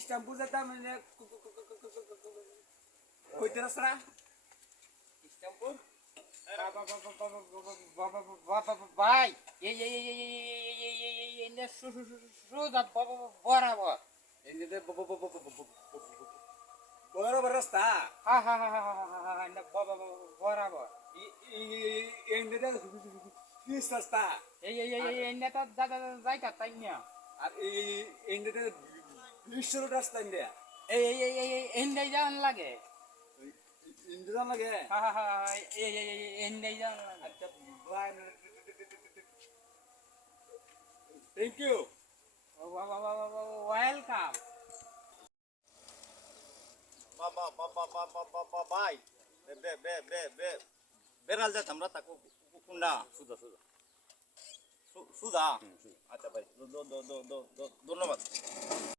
Istanbul যেতাম মানে কইতে রাস্তা ইস্তাম্বুল ভাই এই সুদা বরাবর এই যে বরাবর রাস্তা হ্যাঁ হ্যাঁ হ্যাঁ হ্যাঁ বরাবর এই পিস রাস্তা এই নেতা দাদা যাইতা তাই না আর এই নেতা বিশ্ব রাস্তা ইন্ডিয়া এই যাওয়ান লাগে ইন্ডিয়া লাগে হ্যাঁ হ্যাঁ হ্যাঁ এই যাওয়ান লাগে আচ্ছা থ্যাংক ইউ ওয়েলকাম ভাই বেড়াল যেতাম আমরা তাকে কুন্ডা সুদা সুদা সুদা আচ্ছা ভাই ধন্যবাদ